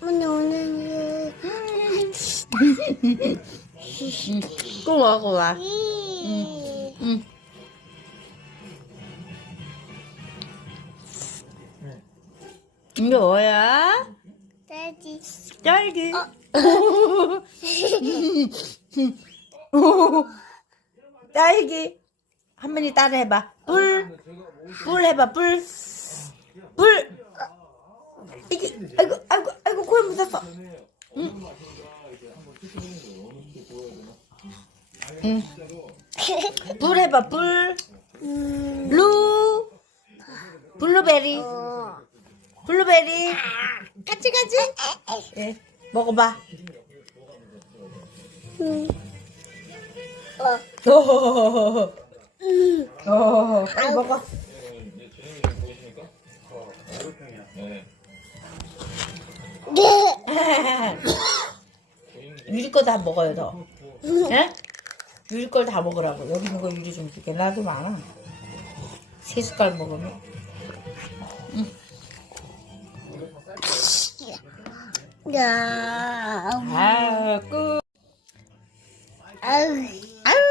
오늘 오늘 꼬마 꼬마. 이 응. 이거 뭐야? 돼지 딸기. 딸기. 할머니 따라 해봐. 뿔. 뿔 해봐, 뿔. 뿔. 이게, 아이고, 아이고, 아이고, 코에 묻었어. 응. 응. 뿔 해봐, 뿔. 음, 블루. 블루베리. 어, 블루베리. 같이, 같이. 예, 먹어봐. 음, 어, 어, 음, 어, 빨리 먹어. 네, 유리 거 다 먹어요, 너. 예? 유리 걸 다 먹으라고. 여기 있는 거 유리 좀 줄게. 나도 많아. 세 숟갈 먹으면. 야, 아, 끝. 아우, 아유,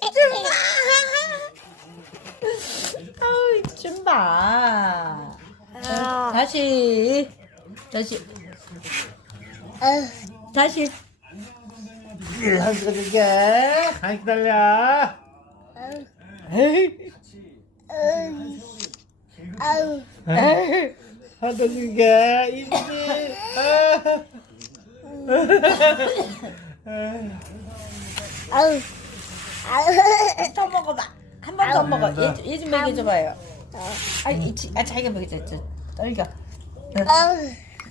좀 봐. 아유, 좀 봐. 아, 다시. 다시. 아우, 다시. 한꺼번에 안 기다려. 아우, 에이, 아우, 에이. 한꺼번에 이지. 아우, 아우, 더 먹어봐. 한 번 더 먹어. 얘, 얘좀 먹여줘봐요. 아, 이치, 아, 자기가. 저, 떨겨. 아우,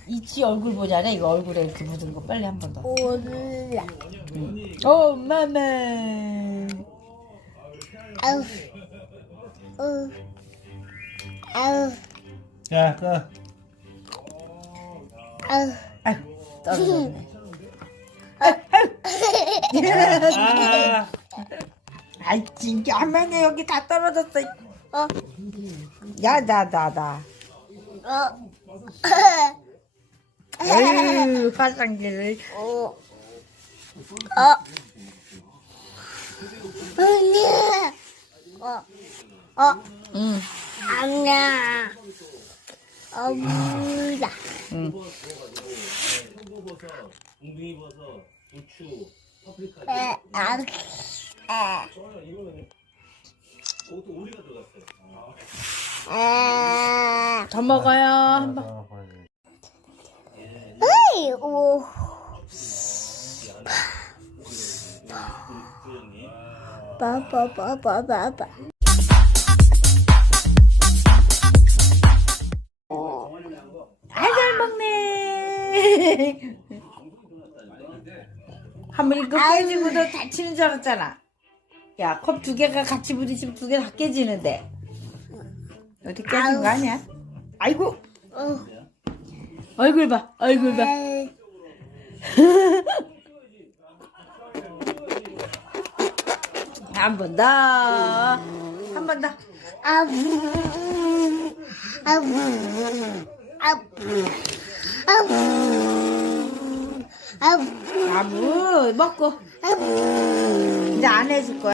이치 얼굴 보잖아. 이거 얼굴에 이렇게 묻은 거 빨리 한 번 더. 올라, 오, 마마. 아우, 아우, 아우, 자, 그 아우, 아유, 떨어졌네. 아, 아이, 진짜 할머니 여기 다 떨어졌어. 어, 야, 나, 나, 나. 어, 에휴, 화장지를. 어, 어, 언니, 어, 어, 응, 아니야, 엄마, 응. 파프리카. 에, 아. 에, 더 먹어요. 한 번. 으이, 오, 빠빠빠빠빠빠. 아, 잘 먹네. 할머니 그 깨지고도 다치는 줄 알았잖아. 야, 컵 두 개가 같이 부딪히면 두 개 다 깨지는데. 어디 깨진 거 아니야? 아이고, 어, 얼굴 봐, 얼굴 봐. 한 번 더. 한 번 더. 아부, 아부, 아부, 아부, 아부, 아무, 먹고. 아부. 이제 안 해줄 거야.